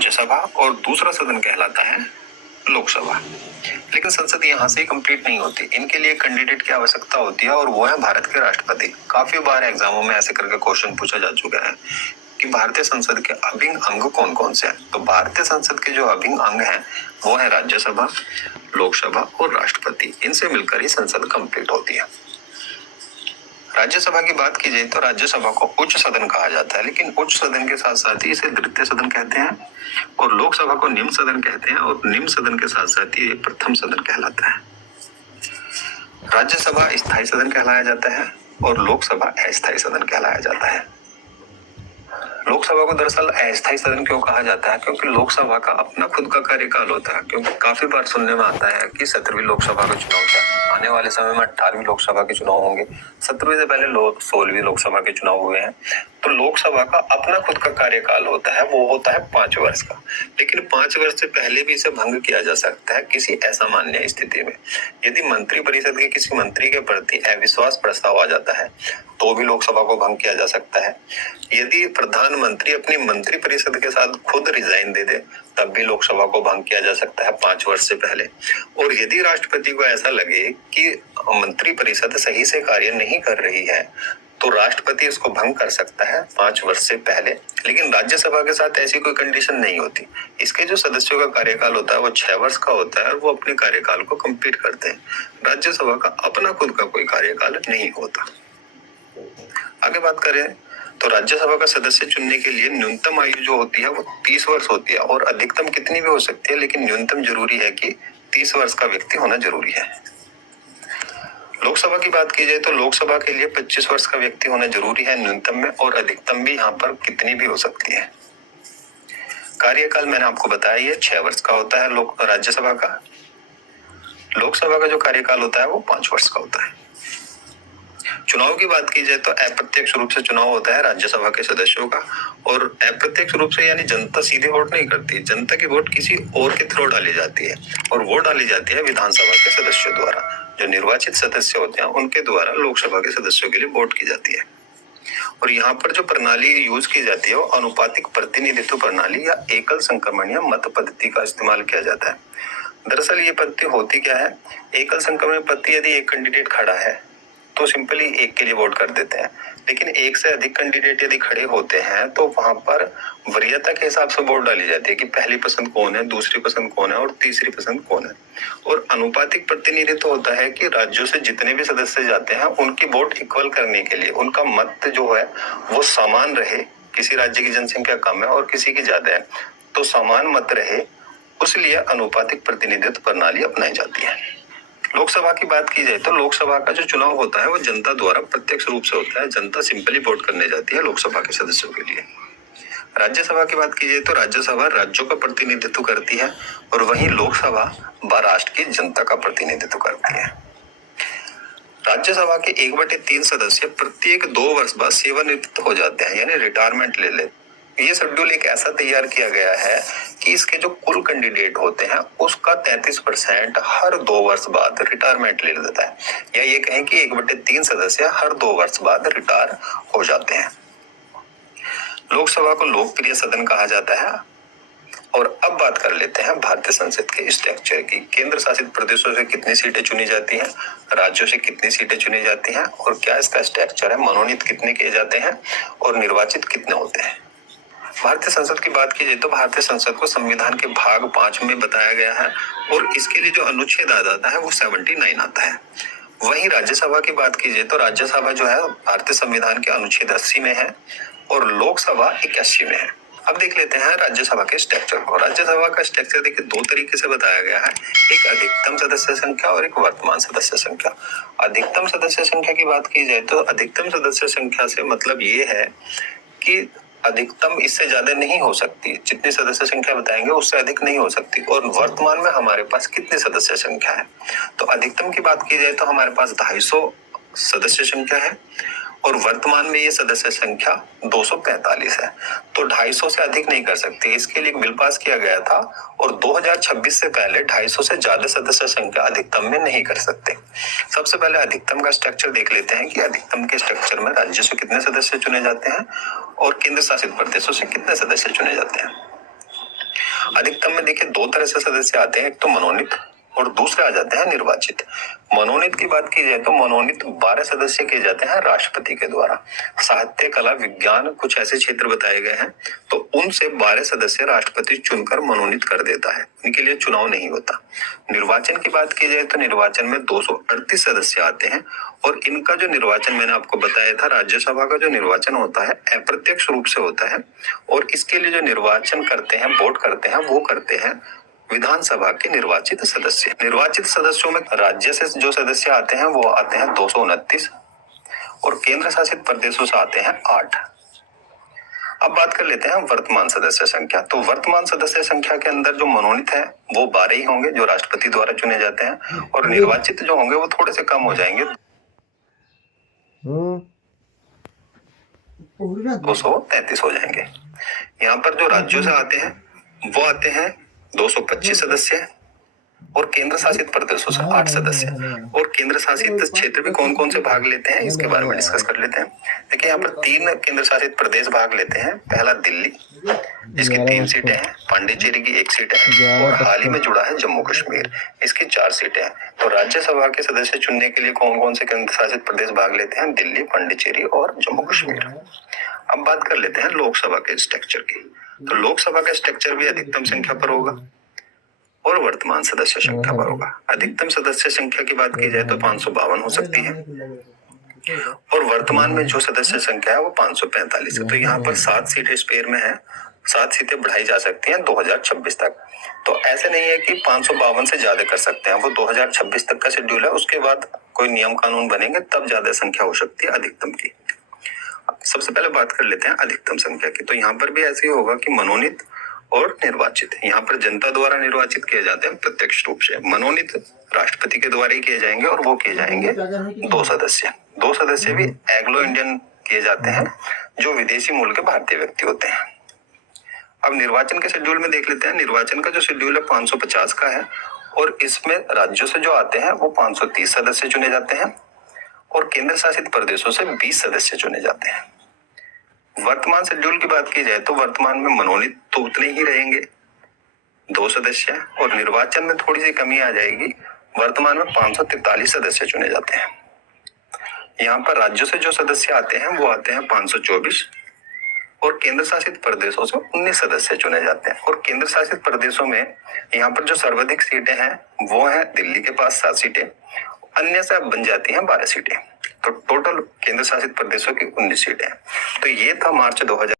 राज्यसभा और दूसरा सदन कहलाता है लोकसभा। लेकिन संसद यहाँ से कंप्लीट नहीं होती, इनके लिए कैंडिडेट की आवश्यकता होती है और वो है भारत के राष्ट्रपति। काफी बार एग्जामों में ऐसे करके क्वेश्चन पूछा जा चुका है कि भारतीय संसद के अभिन्न अंग कौन कौन से हैं। तो भारतीय संसद के जो अभिन्न अंग हैं वो है राज्यसभा, लोकसभा और राष्ट्रपति। इनसे मिलकर ही संसद कंप्लीट होती है। राज्यसभा की बात की जाए तो राज्यसभा को उच्च सदन कहा जाता है, लेकिन उच्च सदन के साथ साथ ही इसे द्वितीय सदन कहते हैं और लोकसभा को निम्न सदन कहते हैं और निम्न सदन के साथ साथ ही प्रथम सदन कहलाता है। राज्यसभा स्थायी सदन कहलाया जाता है और लोकसभा अस्थायी सदन कहलाया जाता है। लोकसभा को दरअसल अस्थायी सदन क्यों कहा जाता है? क्योंकि लोकसभा का अपना खुद का कार्यकाल होता है। क्योंकि काफी बार सुनने में आता है कि 17वीं लोकसभा का चुनाव था, आने वाले समय में 18वीं लोकसभा के चुनाव होंगे। 17वीं से पहले 16वीं लोकसभा के चुनाव हुए हैं। तो लोकसभा का अपना खुद का कार्यकाल होता है, वो होता है 5 वर्ष का। लेकिन 5 वर्ष से पहले भी इसे भंग किया जा सकता है किसी असामान्य स्थिति में। यदि मंत्रिपरिषद के किसी मंत्री के प्रति अविश्वास प्रस्ताव आ जाता है तो भी लोकसभा को भंग किया जा सकता है। यदि प्रधानमंत्री अपनी मंत्रिपरिषद के साथ खुद रिजाइन दे दे तब भी लोकसभा को भंग किया जा सकता है 5 वर्ष से पहले। और यदि राष्ट्रपति को ऐसा लगे कि मंत्रिपरिषद सही से कार्य नहीं कर रही है तो राष्ट्रपति इसको भंग कर सकता है 5 वर्ष से पहले। लेकिन राज्यसभा के साथ ऐसी कोई कंडीशन नहीं होती। इसके जो सदस्यों का कार्यकाल होता है वो 6 वर्ष का होता है और वो अपने कार्यकाल को कंप्लीट करते हैं। राज्यसभा का अपना खुद का कोई कार्यकाल नहीं होता। आगे बात करें तो राज्यसभा का सदस्य चुनने के लिए न्यूनतम आयु जो होती है वो 30 वर्ष होती है और अधिकतम कितनी भी हो सकती है, लेकिन न्यूनतम जरूरी है कि 30 वर्ष का व्यक्ति होना जरूरी है। लोकसभा की बात की जाए तो लोकसभा के लिए 25 वर्ष का व्यक्ति होना जरूरी है न्यूनतम में, और अधिकतम भी यहाँ पर कितनी भी हो सकती है। कार्यकाल मैंने आपको बताया ये 6 वर्ष का होता है राज्यसभा का। लोकसभा का जो कार्यकाल होता है वो 5 वर्ष का होता है। चुनाव की बात की जाए तो अप्रत्यक्ष रूप से चुनाव होता है राज्यसभा के सदस्यों का, और अप्रत्यक्ष रूप से यानी जनता सीधे वोट नहीं करती। जनता की वोट किसी और के थ्रू डाली जाती है और वो डाली जाती है विधानसभा के सदस्यों द्वारा। जो निर्वाचित सदस्य होते हैं उनके द्वारा लोकसभा के सदस्यों के लिए वोट की जाती है। और यहाँ पर जो प्रणाली यूज की जाती है वो अनुपातिक प्रतिनिधित्व प्रणाली या एकल संक्रमण या मत पद्धति का इस्तेमाल किया जाता है। दरअसल ये पद्धति होती क्या है, एकल संक्रमण पद्धति यदि एक कैंडिडेट खड़ा है तो सिंपली एक के लिए वोट कर देते हैं, लेकिन एक से अधिक कैंडिडेट यदि खड़े होते हैं तो वहां पर वरीयता के हिसाब से वोट डाली जाती है कि पहली पसंद कौन है, दूसरी पसंद कौन है और तीसरी पसंद कौन है। और अनुपातिक प्रतिनिधित्व होता है कि राज्यों से जितने भी सदस्य जाते हैं उनकी वोट इक्वल करने के लिए उनका मत जो है वो समान रहे। किसी राज्य की जनसंख्या कम है और किसी की ज्यादा है तो समान मत रहे, उसलिए अनुपातिक प्रतिनिधित्व प्रणाली अपनाई जाती है। लोकसभा की बात की जाए तो लोकसभा का जो चुनाव होता है वो जनता द्वारा प्रत्यक्ष रूप से होता है। जनता सिंपली वोट करने जाती है लोकसभा के सदस्यों के लिए। राज्यसभा की बात की जाए तो राज्यसभा राज्यों का प्रतिनिधित्व करती है और वहीं लोकसभा राष्ट्र की जनता का प्रतिनिधित्व करती है। राज्यसभा के 1/3 सदस्य प्रत्येक 2 वर्ष बाद सेवानिवृत्त हो जाते हैं, यानी रिटायरमेंट ले लेते हैं। ये शेड्यूल एक ऐसा तैयार किया गया है कि इसके जो कुल कैंडिडेट होते हैं उसका 33% हर 2 वर्ष बाद रिटायरमेंट ले लेता है, या ये कहें कि 1/3 सदस्य हर 2 वर्ष बाद रिटायर हो जाते हैं। लोकसभा को लोकप्रिय सदन कहा जाता है। और अब बात कर लेते हैं भारतीय संसद के स्ट्रक्चर की। केंद्र शासित प्रदेशों से कितनी सीटें चुनी जाती हैं, राज्यों से कितनी सीटें चुनी जाती हैं और क्या इसका स्ट्रक्चर है, मनोनीत कितने किए जाते हैं और निर्वाचित कितने होते हैं। भारतीय संसद की बात की जाए तो भारतीय संसद को संविधान के भाग 5 में बताया गया है और इसके लिए जो अनुच्छेद आ जाता है वो 79 आता है। वहीं राज्यसभा की बात की जाए तो राज्यसभा जो है भारतीय संविधान के अनुच्छेद 80 में है और लोकसभा 81 में है। अब देख लेते हैं राज्यसभा के स्ट्रक्चर को। राज्यसभा का स्ट्रक्चर देखिए 2 तरीके से बताया गया है, एक अधिकतम सदस्य संख्या और एक वर्तमान सदस्य संख्या। अधिकतम सदस्य संख्या की बात की जाए तो अधिकतम सदस्य संख्या से मतलब ये है कि अधिकतम इससे ज्यादा नहीं हो सकती, जितनी सदस्य संख्या बताएंगे उससे अधिक नहीं हो सकती। और वर्तमान में हमारे पास कितनी सदस्य संख्या है, तो अधिकतम की बात की जाए तो हमारे पास 250 सदस्य संख्या है और वर्तमान में ये सदस्य संख्या 245 है। तो 250 से अधिक नहीं कर सकते, इसके लिए एक बिल पास किया गया था और 2026 से पहले 250 से ज्यादा सदस्य संख्या अधिकतम में नहीं कर सकते। सबसे पहले अधिकतम का स्ट्रक्चर देख लेते हैं कि अधिकतम के स्ट्रक्चर में राज्यों से कितने सदस्य चुने जाते हैं और केंद्र शासित प्रदेशों से कितने सदस्य चुने जाते हैं। अधिकतम में देखिए दो तरह से सदस्य आते हैं, एक तो मनोनीत और दूसरे आ जाते हैं निर्वाचित। मनोनीत की बात की जाए तो मनोनीत 12 सदस्य किए जाते हैं राष्ट्रपति के द्वारा। साहित्य, कला, विज्ञान कुछ ऐसे क्षेत्र बताए गए हैं, तो उनसे 12 सदस्य राष्ट्रपति चुनकर मनोनीत कर देता है, इनके लिए चुनाव नहीं होता। निर्वाचन की बात की जाए तो निर्वाचन में 238 सदस्य आते हैं और इनका जो निर्वाचन मैंने आपको बताया था, राज्यसभा का जो निर्वाचन होता है अप्रत्यक्ष रूप से होता है और इसके लिए जो निर्वाचन करते हैं, वोट करते हैं, वो करते हैं विधानसभा के निर्वाचित सदस्य। निर्वाचित सदस्यों में राज्य से जो सदस्य आते हैं वो आते हैं 229 और केंद्र शासित प्रदेशों से आते हैं 8। अब बात कर लेते हैं वर्तमान सदस्य संख्या। तो वर्तमान सदस्य संख्या के अंदर जो मनोनीत है वो 12 ही होंगे जो राष्ट्रपति द्वारा चुने जाते हैं और निर्वाचित जो होंगे वो थोड़े से कम हो जाएंगे, 233 हो जाएंगे। यहाँ पर जो राज्यों से आते हैं वो आते हैं 225 सदस्य और केंद्र शासित प्रदेशों से 8 सदस्य। और केंद्र शासित क्षेत्र भी कौन कौन से भाग लेते हैं इसके बारे में डिस्कस कर लेते हैं। देखिए यहाँ पर 3 केंद्र शासित प्रदेश भाग लेते हैं। पहला दिल्ली, जिसकी 3 सीटें हैं, पांडिचेरी की 1 सीट है और हाल ही में जुड़ा है जम्मू कश्मीर, इसकी 4 सीटें हैं। तो राज्यसभा के सदस्य चुनने के लिए कौन कौन से केंद्र शासित प्रदेश भाग लेते हैं? दिल्ली, पांडिचेरी और जम्मू कश्मीर। अब बात कर लेते हैं लोकसभा के स्ट्रक्चर की। तो लोकसभा का स्ट्रक्चर भी अधिकतम संख्या पर होगा और वर्तमान सदस्य संख्या पर होगा। अधिकतम सदस्य संख्या की बात की जाए तो 552 हो सकती है और वर्तमान में जो सदस्य संख्या है वो 545 है। तो यहाँ पर 7 सीटें स्पेयर में है, 7 सीटें बढ़ाई जा सकती हैं 2026 तक। तो ऐसे नहीं है कि 552 से ज्यादा कर सकते हैं, वो 2026 तक का शेड्यूल है, उसके बाद कोई नियम कानून बनेंगे तब ज्यादा संख्या हो सकती है अधिकतम की। सबसे पहले बात कर लेते हैं अधिकतम संख्या की। तो यहाँ पर भी ऐसे ही होगा कि मनोनीत और निर्वाचित, यहाँ पर जनता द्वारा निर्वाचित किए जाते हैं प्रत्यक्ष रूप से। मनोनीत राष्ट्रपति के द्वारा ही किए जाएंगे और वो किए जाएंगे 2 सदस्य। 2 सदस्य भी एंग्लो इंडियन किए जाते हैं जो विदेशी मूल के भारतीय व्यक्ति होते हैं। अब निर्वाचन के शेड्यूल में देख लेते हैं। निर्वाचन का जो शेड्यूल है 550 का है और इसमें राज्यों से जो आते हैं वो 530 सदस्य चुने जाते हैं और केंद्र शासित प्रदेशों से 20 सदस्य चुने जाते हैं। वर्तमान शेड्यूल की बात की जाए तो वर्तमान में मनोनीत तो उतने ही रहेंगे 2 सदस्य और निर्वाचन में थोड़ी सी कमी आ जाएगी। वर्तमान में 543 सदस्य चुने जाते हैं। यहाँ पर राज्यों से जो सदस्य आते हैं वो आते हैं 524 और केंद्र शासित प्रदेशों से 19 सदस्य चुने जाते हैं। और केंद्र शासित प्रदेशों में यहाँ पर जो सर्वाधिक सीटें हैं वो है दिल्ली के पास 7 सीटें, अन्य से बन जाती हैं 12 सीटें। तो टोटल केंद्र शासित प्रदेशों की 19 सीटें हैं। तो ये था मार्च 2000